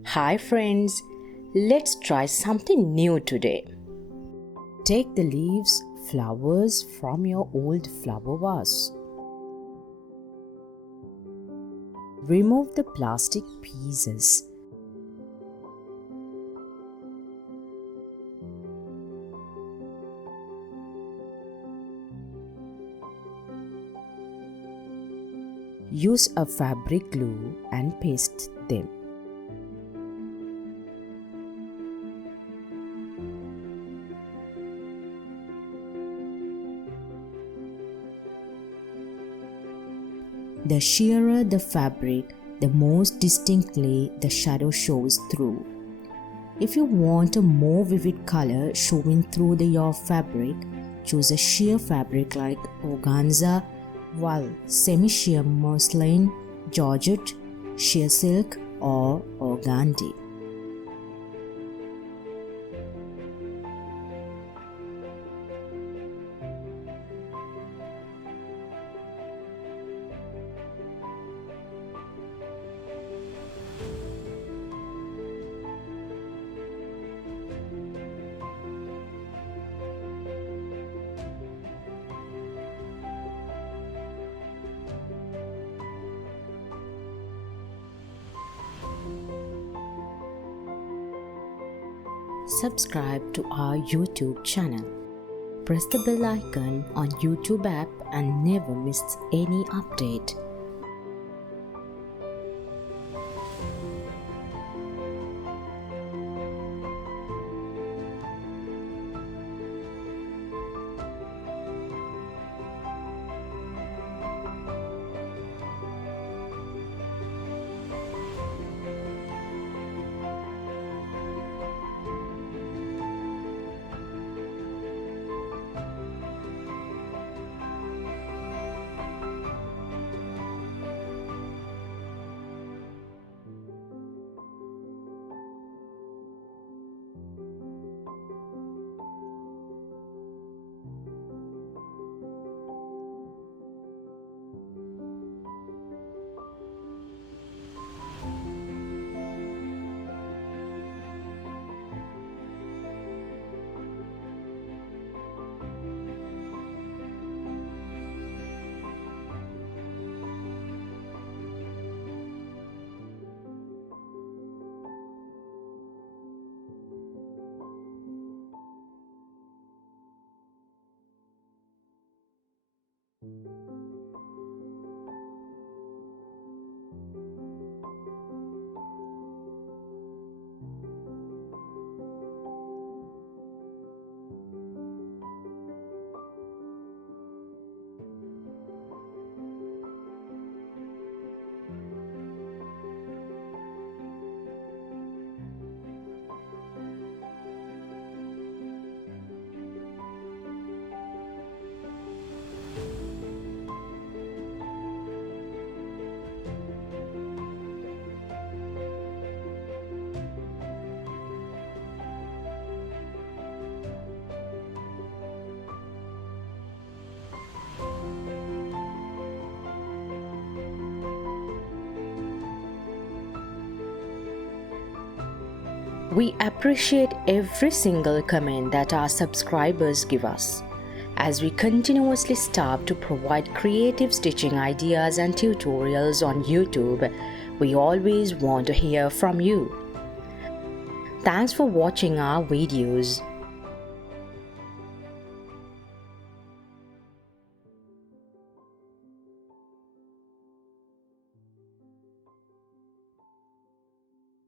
Hi friends, let's try something new today. Take the leaves, flowers from your old flower vase. Remove the plastic pieces. Use a fabric glue and paste them. The sheerer the fabric, the more distinctly the shadow shows through. If you want a more vivid color showing through your fabric, choose a sheer fabric like organza, wool, semi-sheer muslin, georgette, sheer silk, or organdy. Subscribe to our YouTube channel. Press the bell icon on YouTube app and never miss any update. We appreciate every single comment that our subscribers give us. As we continuously strive to provide creative stitching ideas and tutorials on YouTube, we always want to hear from you. Thanks for watching our videos.